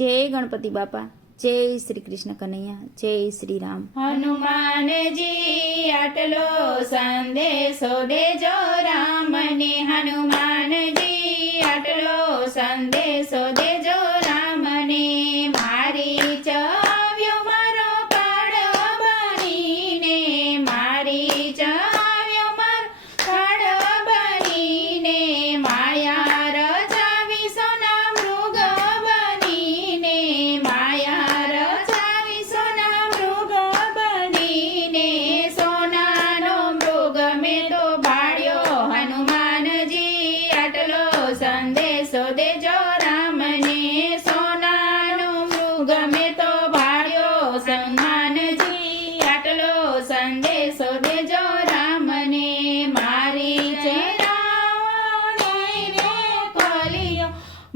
જય ગણપતિ બાપા, જય શ્રી કૃષ્ણ કનૈયા, જય શ્રી રામ। હનુમાનજી આટલો સંદેશો દેજો રામને, હનુમાનજી આટલો સંદેશો દેજો રામને। મારી ચાવ્યો મારો પાડો બનીને, મારી ચાવ્યો મારો પાડો બનીને, માયા રચાવી સોના મૃગ બનીને, માયા રચાવી સોના મૃગ બનીને, સોનાનો મૃગ મેં તો ભાળ્યો, હનુમાનજી આટલો સંદેશો દેજો રામને, સોનાનો મૃગ મેં તો ભાળ્યો, હનુમાનજી આટલો સંદેશો દેજો રામને। મારી ચરાવણે રે કોલિયો,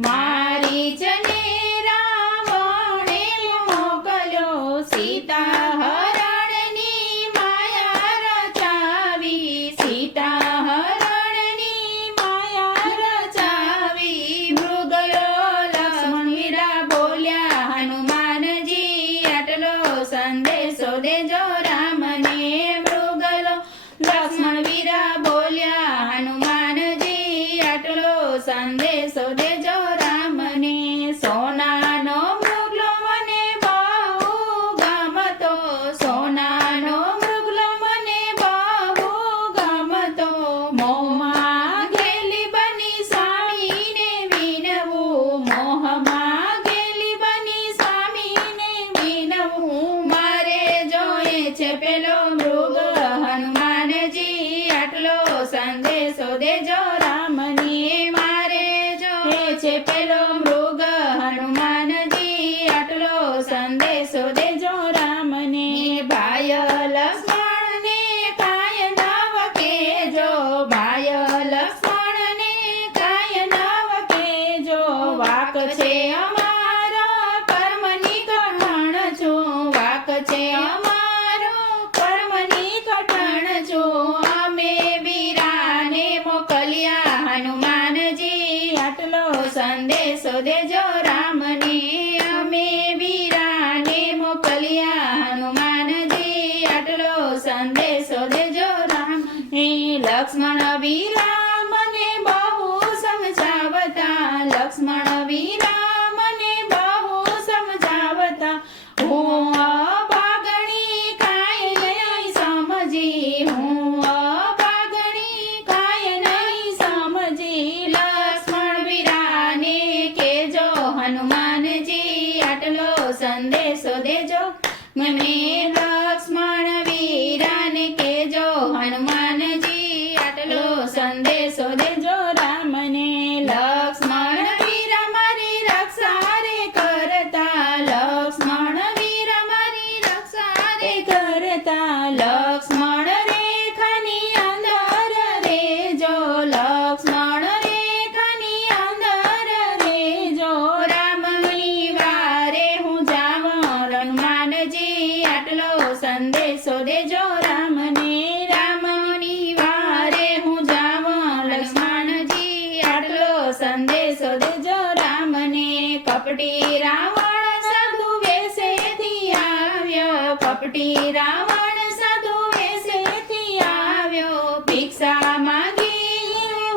મારી ચને રાવણે મોકલ્યો, સીતા હરણની માયા રચાવી, સીતા હરણની માયા રચાવી, મૃગયો લક્ષ્મણ વીરા બોલ્યા, હનુમાનજી આટલો સંદેશો દેજો રામને, મૃગલો લક્ષ્મણ વીરા બોલ્યા, હનુમાનજી આટલો સંદેશો દેજો રામને। સોનાનો મૃગલો મને બહુ ગમતો, સોનાનો મૃગલો મને બહુ ગમતો, મોહમાં ઘેલી બની સ્વામીને વિનવું, મોહમાં ઘેલી બની સ્વામીને વિનવું, મારે જોઈએ છે પેલો મૃગ, હનુમાનજી આટલો સંદેશો દેજો રામને, મારે જોઈએ છે પેલો મૃગ, હનુમાનજી આટલો સંદેશો દેજો રામને। ભાય લક્ષ્મણને કાંઈ નવ કહેજો, ભાય લક્ષ્મણને કાંઈ નવ કહેજો, વાક છે અમારો કર્મની કઠણ છું, વાક છે અમારો કર્મની કઠણ છું, અમે વીરાને મોકલ્યા, હનુમાનજી આટલો સંદેશો દેજો રામને, અમે વીરાને મોકલ્યા, હનુમાનજી આટલો સંદેશો દેજો રામને। લક્ષ્મણ વીરા મને બહુ સમજાવતા, લક્ષ્મણ વીરા મને બહુ સમજાવતા, હું અભાગણી કાંઈ નહીં સમજી, હું અભાગણી કાંઈ નહીં સમજી, લક્ષ્મણ વીરાને કેજો, હનુમાનજી આટલો સંદેશો દેજો મને, લક્ષ્મણ વીરાને કેજો, હનુમાનજી આટલો સંદેશો દેજો રામને। લક્ષ્મણ વીરા મારી રક્ષા રે કરતા, લક્ષ્મણ વીરા મારી રક્ષા રે કરતા, લક્ષ્મણ રેખાની અંદર રેજો, લક્ષ્મણ રેખાની અંદર રેજો, રામની વારે હું જાઉં, હનુમાનજી આટલો સંદેશો દેજો રામને, રામની વારે હું જાઉં, લક્ષ્મણજી આટલો સંદેશો દેજો રામને। કપટી રાવણ સાધુ વેશેથી આવ્યો, કપટી રાવણ સાધુ વેશેથી આવ્યો, ભિક્ષા માંગી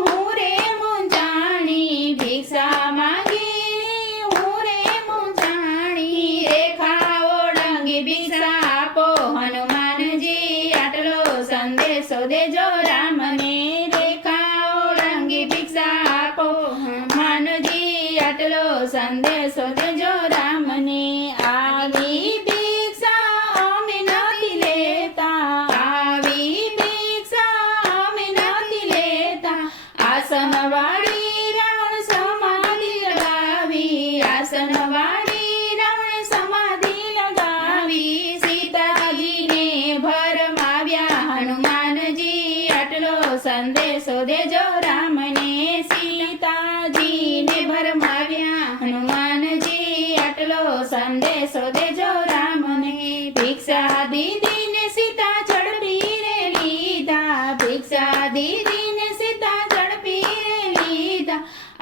હું રે મૂંઝાણી, ભિક્ષા માંગી હું રે મૂંઝાણી, રેખા ઓળંગી ભિક્ષા આપો, હનુમાનજી આટલો સંદેશો દેજો રામને, રેખા ઓળંગી ભિક્ષા આપો, હનુમાનજી આટલો સંદેશો દેજો રામને। આવી ભિક્ષા અમે નથી લેતા, આવી ભિક્ષા અમે નથી લેતા, આસનવાળી રાવણ સમાધિ લગાવી, આસનવાળી રાવણ સમાધિ લગાવી, સીતાજીને ભરમાવ્યા, હનુમાનજી આટલો સંદેશો દેજો રામને, સીતાજીને ભરમાવ્યા, હનુમાનજી આટલો સંદેશો દેજો રામને। ભિક્ષા દીદીને સીતા ઝડપી રે લીધા, ભિક્ષા દીદીને સીતા ઝડપી રે લીધા,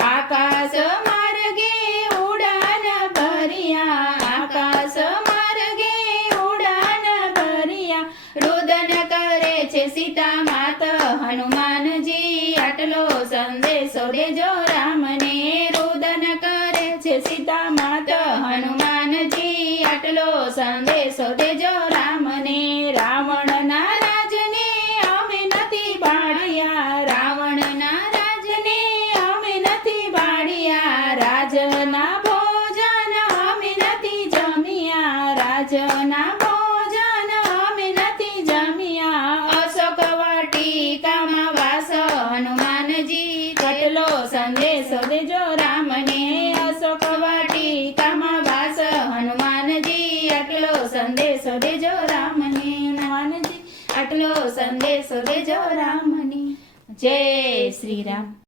આકાશ માર્ગે ઉડાન ભરી હનુમાનજી આટલો સંદેશો દેજો રામને રુદન કરે છે સીતા માત હનુમાનજી આટલો સંદેશો દેજો રામને રાવણના રાજને અમે નથી બાળ્યા રાવણના રાજને અમે નથી બાળ્યા રાજના ભોજન અમે નથી જમ્યા રાજના ભોજન અમે નથી જમ્યા અશોક વાટિકામાં વાસ હનુમાનજી આટલો સંદેશો દેજો રામને અશોક વાટિકામાં વાસ હનુમાનજી આટલો સંદેશો દેજો રામને હનુમાનજી આટલો સંદેશો દેજો રામને જય શ્રી રામ.